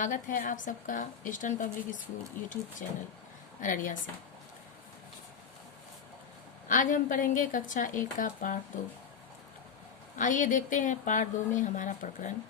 स्वागत है आप सबका eastern public school YouTube channel Araria से। आज हम पढ़ेंगे कक्षा 1 का पार्ट 2। आइए देखते हैं पार्ट 2 में हमारा प्रकरण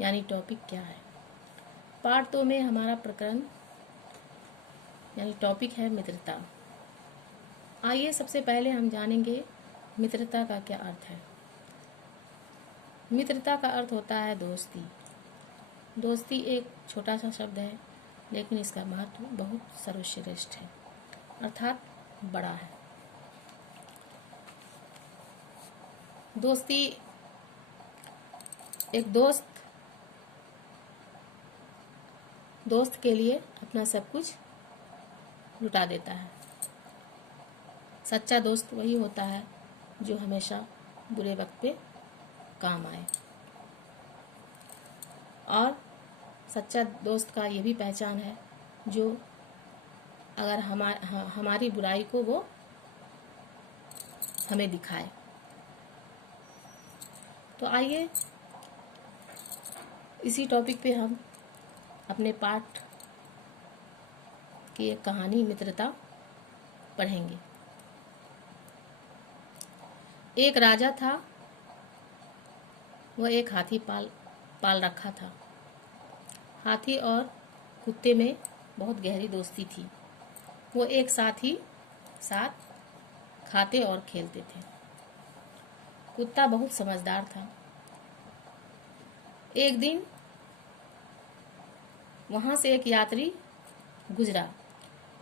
यानी टॉपिक क्या है। पार्ट 2 में हमारा प्रकरण यानी टॉपिक है मित्रता। आइए सबसे पहले हम जानेंगे मित्रता का क्या अर्थ है। मित्रता का अर्थ होता है दोस्ती। दोस्ती एक छोटा सा शब्द है, लेकिन इसका महत्व बहुत सर्वश्रेष्ठ है, अर्थात बड़ा है। दोस्ती एक दोस्त के लिए अपना सब कुछ लुटा देता है। सच्चा दोस्त वही होता है जो हमेशा बुरे वक्त पे काम आए। और सच्चा दोस्त का ये भी पहचान है जो अगर हमारी बुराई को वो हमें दिखाए। तो आइए इसी टॉपिक पे हम अपने पाठ की एक कहानी मित्रता पढ़ेंगे। एक राजा था, वह एक हाथी पाल रखा था। हाथी और कुत्ते में बहुत गहरी दोस्ती थी। वो एक साथ खाते और खेलते थे। कुत्ता बहुत समझदार था। एक दिन वहां से एक यात्री गुजरा।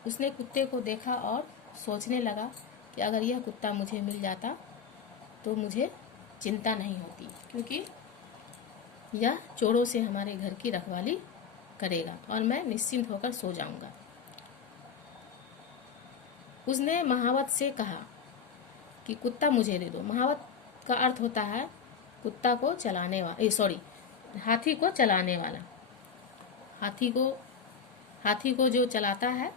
उसने कुत्ते को देखा और सोचने लगा कि अगर यह कुत्ता मुझे मिल जाता तो मुझे चिंता नहीं होती, क्योंकि यह चोरों से हमारे घर की रखवाली करेगा और मैं निश्चिंत होकर सो जाऊंगा। उसने महावत से कहा कि कुत्ता मुझे दे दो। महावत का अर्थ होता है कुत्ता को चलाने वाला, हाथी को चलाने वाला। हाथी को जो चलाता है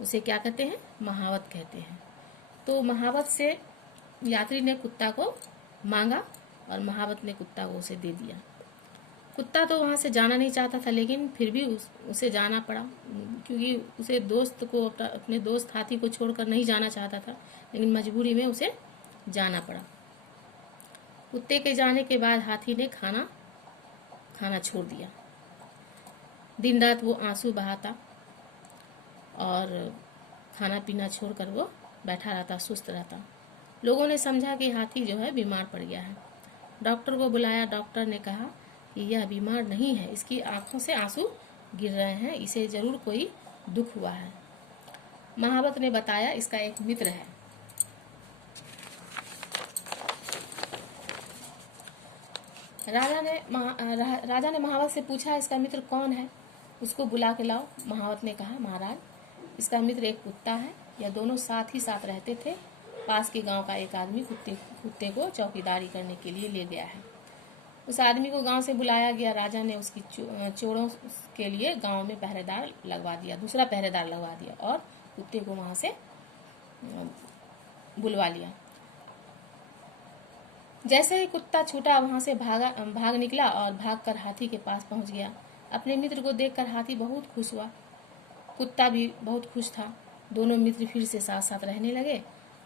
उसे क्या कहते हैं? महावत कहते हैं। तो महावत से यात्री ने कुत्ता को मांगा और महावत ने कुत्ता को उसे दे दिया। कुत्ता तो वहां से जाना नहीं चाहता था, लेकिन फिर भी उसे जाना पड़ा, क्योंकि उसे दोस्त को अपने दोस्त हाथी को छोड़कर नहीं जाना चाहता था, लेकिन मजबूरी में उसे जाना पड़ा। कुत्ते के जाने के बाद हाथी ने खाना छोड़ दिया। दिन रात वो आंसू बहाता और खाना पीना छोड़कर वो बैठा रहता, सुस्त रहता। लोगों ने समझा कि हाथी जो है बीमार पड़ गया है। डॉक्टर को बुलाया। डॉक्टर ने कहा कि यह बीमार नहीं है, इसकी आंखों से आंसू गिर रहे हैं, इसे जरूर कोई दुख हुआ है। महावत ने बताया इसका एक मित्र है। राजा ने महावत से पूछा इसका मित्र कौन है, उसको बुला के लाओ। महावत ने कहा महाराज, इसका मित्र एक कुत्ता है। यह दोनों साथ ही साथ रहते थे। पास के गांव का एक आदमी कुत्ते को चौकीदारी करने के लिए ले गया है। उस आदमी को गांव से बुलाया गया। राजा ने उसकी चोरों के लिए गांव में दूसरा पहरेदार लगवा दिया और कुत्ते को वहां से बुलवा लिया। जैसे ही कुत्ता छूटा, वहां से भाग निकला और भागकर हाथी के पास पहुंच गया। अपने मित्र को देखकर हाथी बहुत खुश हुआ। कुत्ता भी बहुत खुश था। दोनों मित्र फिर से साथ साथ रहने लगे।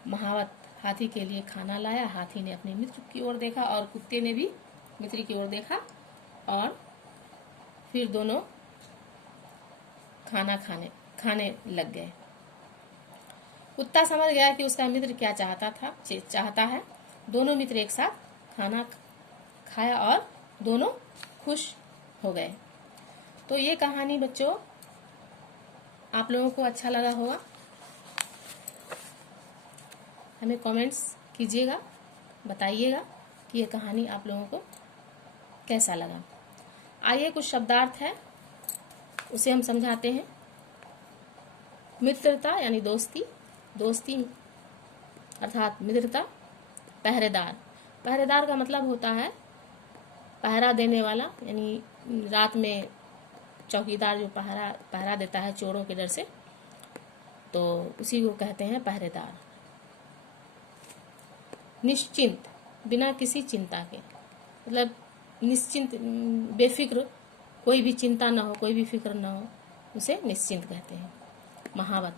महावत हाथी के लिए खाना लाया। हाथी ने अपने मित्र की ओर देखा और कुत्ते ने भी मित्र की ओर देखा और फिर दोनों खाना खाने लग गए। कुत्ता समझ गया कि उसका मित्र क्या चाहता है। दोनों मित्र एक साथ खाना खाया और दोनों खुश हो गए। तो ये कहानी बच्चों आप लोगों को अच्छा लगा होगा। हमें कमेंट्स कीजिएगा, बताइएगा कि ये कहानी आप लोगों को कैसा लगा। आइए कुछ शब्दार्थ है, उसे हम समझाते हैं। मित्रता यानी दोस्ती अर्थात मित्रता। पहरेदार का मतलब होता है पहरा देने वाला, यानी रात में चौकीदार जो पहरा देता है चोरों के डर से, तो उसी को कहते हैं पहरेदार। निश्चिंत, बिना किसी चिंता के, मतलब निश्चिंत बेफिक्र कोई भी चिंता ना हो, कोई भी फिक्र ना हो, उसे निश्चिंत कहते हैं। महावत,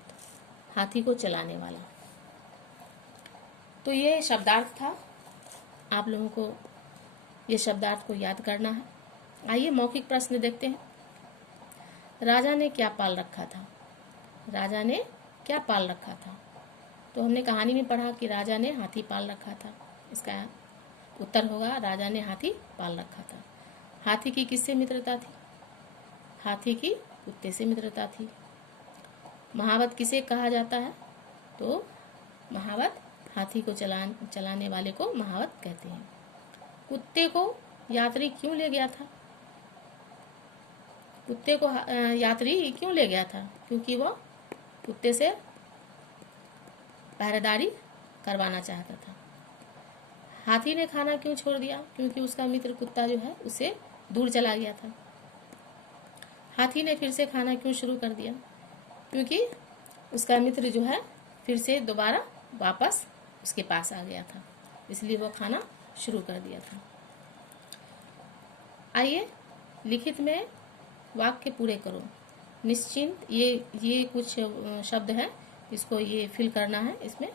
हाथी को चलाने वाला। तो ये शब्दार्थ था, आप लोगों को ये शब्दार्थ को याद करना है। आइए मौखिक प्रश्न देखते हैं। राजा ने क्या पाल रखा था? राजा ने क्या पाल रखा था? तो हमने कहानी में पढ़ा कि राजा ने हाथी पाल रखा था। इसका उत्तर होगा राजा ने हाथी पाल रखा था। हाथी की किससे मित्रता थी? हाथी की कुत्ते से मित्रता थी। महावत किसे कहा जाता है? तो महावत हाथी को चलाने वाले को महावत कहते हैं। कुत्ते को यात्री क्यों ले गया था? कुत्ते को यात्री क्यों ले गया था? क्योंकि वो कुत्ते से पहरेदारी करवाना चाहता था। हाथी ने खाना क्यों छोड़ दिया? क्योंकि उसका मित्र कुत्ता जो है उससे दूर चला गया था। हाथी ने फिर से खाना क्यों शुरू कर दिया? क्योंकि उसका मित्र जो है फिर से दोबारा वापस उसके पास आ गया था, इसलिए वो खाना शुरू कर दिया था। आइए लिखित में वाक्य पूरे करो। निश्चिंत, ये कुछ शब्द हैं, इसको ये फिल करना है। इसमें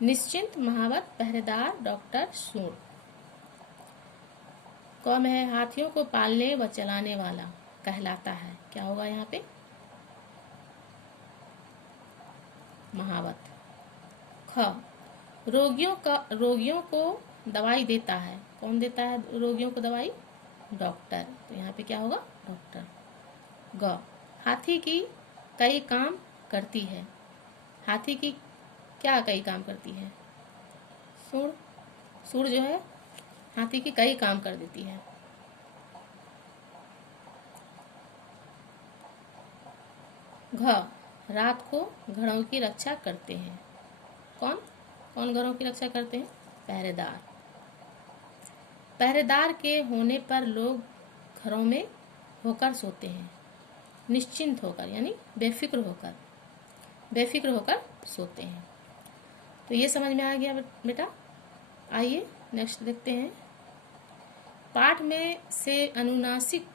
निश्चिंत, महावत, पहरेदार, डॉक्टर, सूंड। कौन है? हाथियों को पालने व चलाने वाला कहलाता है। क्या होगा यहाँ पे? महावत। ख, रोगियों को दवाई देता है। कौन देता है रोगियों को दवाई? डॉक्टर। तो यहाँ पे क्या होगा? डॉक्टर। ग, हाथी की कई काम करती है। हाथी की क्या कई काम करती है? सूंड। सूंड जो है हाथी की कई काम कर देती है। घ, रात को घरों की रक्षा करते हैं। कौन कौन घरों की रक्षा करते हैं? पहरेदार। पहरेदार के होने पर लोग घरों में होकर सोते हैं। निश्चिंत होकर यानी बेफिक्र होकर सोते हैं। तो ये समझ में आ गया बेटा। आइए नेक्स्ट देखते हैं। पाठ में से अनुनासिक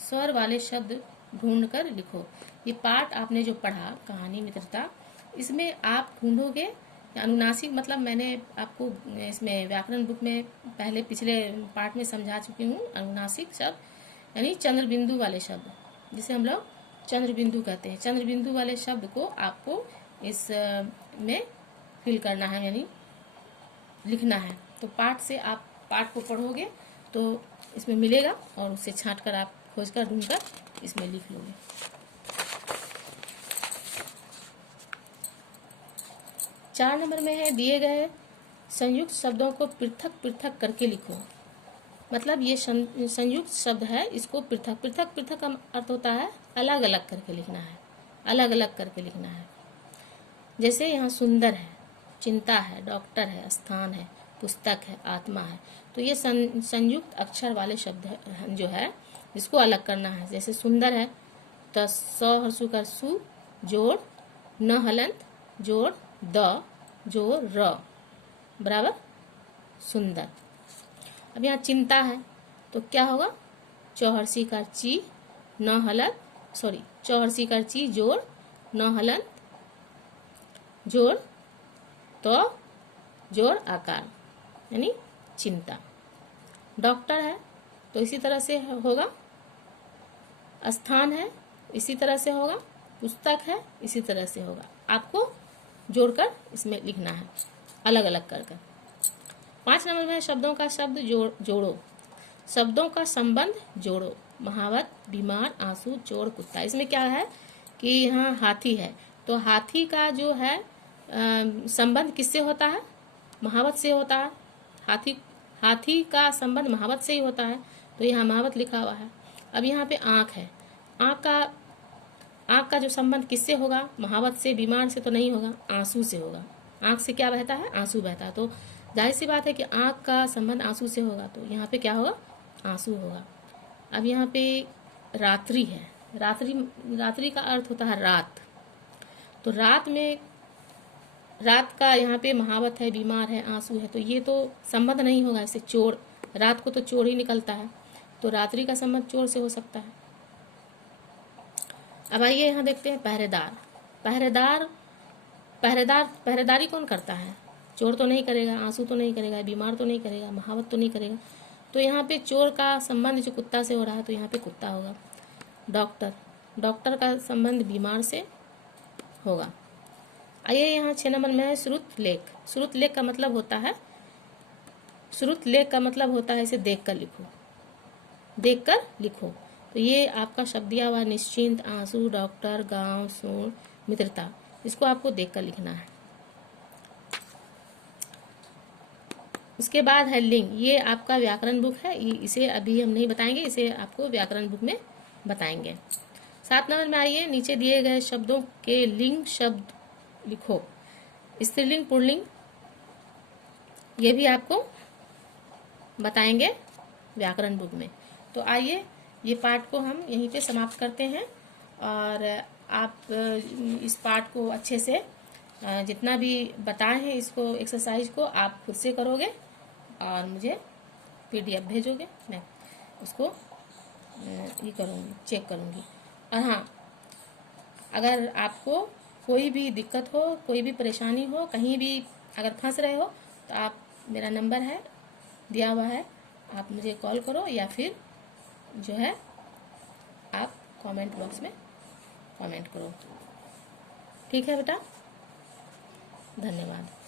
स्वर वाले शब्द ढूंढकर लिखो। ये पाठ आपने जो पढ़ा कहानी मित्रता, इसमें आप ढूंढोगे अनुनासिक मतलब मैंने आपको इसमें व्याकरण बुक में पहले पिछले पाठ में समझा चुकी हूँ। अनुनासिक शब्द यानी चंद्र बिंदु वाले शब्द, जिसे हम लोग चंद्र बिंदु कहते हैं। चंद्र बिंदु वाले शब्द को आपको इस में फिल करना है यानी लिखना है। तो पाठ से आप पाठ को पढ़ोगे तो इसमें मिलेगा और उससे छांट कर आप खोजकर ढूंढकर इसमें लिख लोगे। चार नंबर में है दिए गए संयुक्त शब्दों को पृथक पृथक करके लिखो। मतलब ये संयुक्त शब्द है, इसको पृथक पृथक का अर्थ होता है अलग अलग करके लिखना है, अलग अलग करके लिखना है। जैसे यहाँ सुंदर है, चिंता है, डॉक्टर है, स्थान है, पुस्तक है, आत्मा है। तो ये संयुक्त अक्षर वाले शब्द जो है इसको अलग करना है। जैसे सुंदर है तो स हर्षु का सु जोड़ न हलंत जोड़ द जोड़ र बराबर सुंदर। अब यहाँ चिंता है तो क्या होगा? चौहर्षी का ची न हलंत चौहर्षी का ची जोड़ न हलंत जोड़ तो जोड़ आकार यानी चिंता। डॉक्टर है तो इसी तरह से होगा। स्थान है इसी तरह से होगा। पुस्तक है इसी तरह से होगा। आपको जोड़कर इसमें लिखना है अलग अलग कर। 5 नंबर में शब्दों का शब्द जोड़ो। शब्दों का संबंध जोड़ो। महावत, बीमार, आंसू, चोर, कुत्ता। इसमें क्या है कि यहाँ हाथी है तो हाथी का जो है संबंध किससे होता है? महावत से होता है। हाथी का संबंध महावत से ही होता है तो यहाँ महावत लिखा हुआ है। अब यहाँ पे आँख है। आँख का जो संबंध किससे होगा? महावत से। बीमार से तो नहीं होगा, आंसू से होगा। आँख से क्या बहता है? आंसू बहता है। तो जाहिर सी बात है कि आँख का संबंध आंसू से होगा तो यहाँ पे क्या होगा? आंसू होगा। अब यहाँ पे रात्रि है। रात्रि का अर्थ होता है रात। तो रात का यहाँ पे महावत है, बीमार है, आंसू है, तो ये तो संबंध नहीं होगा। इससे चोर, रात को तो चोर ही निकलता है। तो रात्रि का संबंध चोर से हो सकता है। अब आइए यहाँ देखते हैं पहरेदार। पहरेदार पहरेदार पहरेदारी कौन करता है? चोर तो नहीं करेगा, आंसू तो नहीं करेगा, बीमार तो नहीं करेगा, महावत तो नहीं करेगा। तो यहाँ पे चोर का संबंध जो कुत्ता से हो रहा है, तो यहाँ पे कुत्ता होगा। डॉक्टर, डॉक्टर का संबंध बीमार से होगा। आइए यहाँ 6 नंबर में है श्रुत लेख। श्रुत लेख का मतलब होता है, श्रुत लेख का मतलब होता है इसे देख कर लिखो, देख कर लिखो। तो ये आपका शब्द दिया हुआ निश्चिंत, आंसू, डॉक्टर, गांव, सूर, मित्रता, इसको आपको देख कर लिखना है। उसके बाद है लिंग। ये आपका व्याकरण बुक है, इसे अभी हम नहीं बताएंगे, इसे आपको व्याकरण बुक में बताएंगे। 7 नंबर में आइए, नीचे दिए गए शब्दों के लिंग शब्द लिखो। स्त्रीलिंग, पुल्लिंग, ये भी आपको बताएंगे व्याकरण बुक में। तो आइए ये पाठ को हम यहीं पे समाप्त करते हैं, और आप इस पाठ को अच्छे से जितना भी बताए हैं इसको, एक्सरसाइज को आप खुद से करोगे और मुझे PDF भेजोगे, मैं उसको ये करूँगी, चेक करूँगी। और हाँ, अगर आपको कोई भी दिक्कत हो, कोई भी परेशानी हो, कहीं भी अगर फंस रहे हो, तो आप, मेरा नंबर है दिया हुआ है, आप मुझे कॉल करो या फिर जो है आप कमेंट बॉक्स में कमेंट करो। ठीक है बेटा, धन्यवाद।